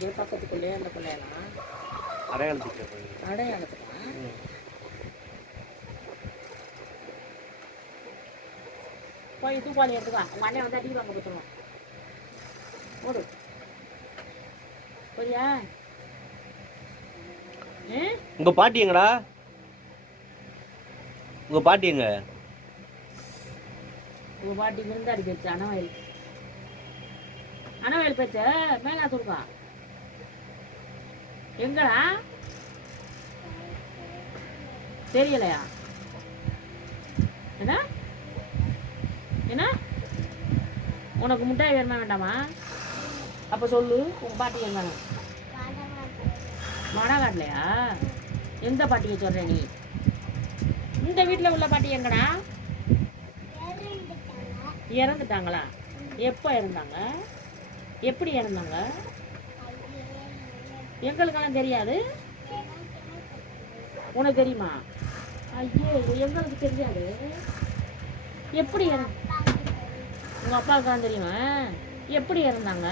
இங்கே பக்கத்துக்குள்ளே அந்த பிள்ளையெல்லாம் அடையாளத்துக்கு அடையாளத்துக்கா போய் தூப்பாளி எடுத்துக்கா உங்கள் அண்ணன் வந்து அடி வாங்க போச்சுருவோம் ஓடு போறியா உங்க பாட்டி எங்கடா உங்க பாட்டி எங்க உங்க பாட்டி விருந்தாடி போயிடுச்சு அனவயல் அனவயல் போயிடுச்சு மேலாத்தூர்க்கா எங்கடா தெரியலையா என்ன என்ன உனக்கு முட்டாய் வேணுமா வேண்டாமா அப்போ சொல்லு உங்க பாட்டி எங்க மணக்காட்லையா எந்த பாட்டியை சொல்ற நீ இந்த வீட்டில் உள்ள பாட்டி எங்கடா இறந்துட்டாங்களா எப்போ இறந்தாங்க எப்படி இறந்தாங்க எங்களுக்கெல்லாம் தெரியாது உனக்கு தெரியுமா ஐயோ எங்களுக்கு தெரியாது எப்படி உங்கள் அப்பாவுக்கெல்லாம் தெரியுமா எப்படி இறந்தாங்க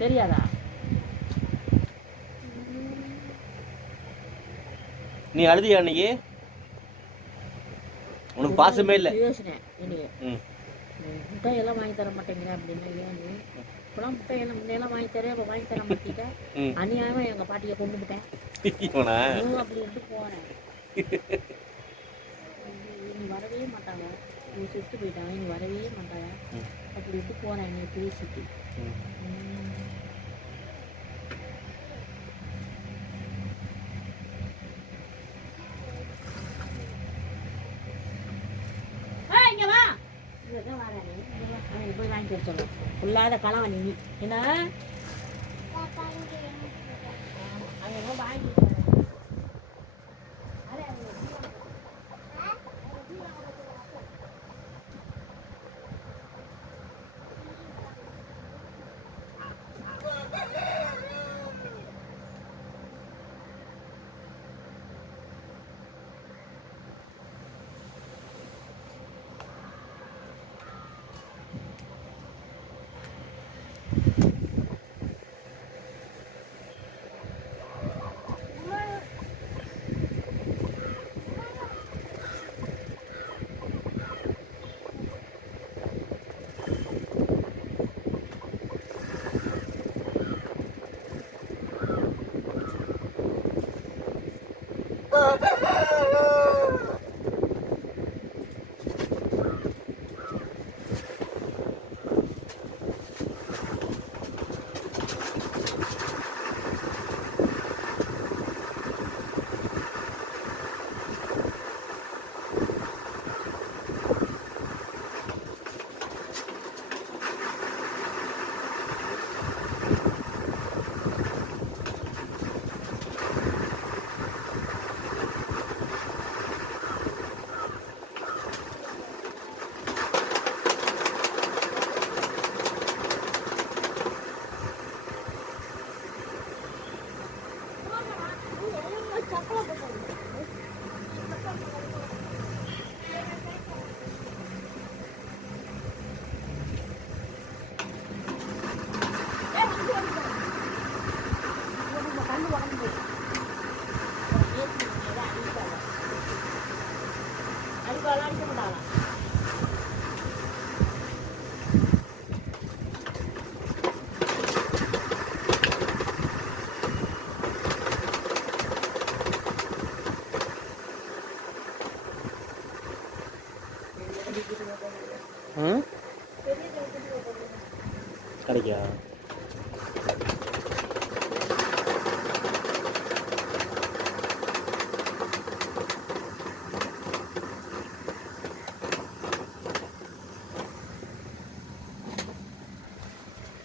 தெரியாதா நீ அழுதியா அன்னைக்கு உனக்கு பாசமே இல்லை யோசனேன் முட்டையெல்லாம் வாங்கி தர மாட்டேங்கிறேன் அப்படின்னா ஏன்னு இப்போலாம் முட்டையெல்லாம் முன்னையெல்லாம் வாங்கி தரேன் இப்போ வாங்கி தர மாட்டேன் அநியாயமா எங்கள் பாட்டியை கொண்டு விட்டேன் அப்படி இருந்து போகிறேன் நீ வரவே மாட்டாங்க நீ செத்து போயிட்டாங்க நீ வரவே மாட்டாங்க அப்படி இருந்து போகிறேன் நீ பேசிட்டு போய் வாங்கி கொடுத்துருவோம் உள்ளாத கலவன் நீ என்ன அங்கே வாங்கி கிடைக்கா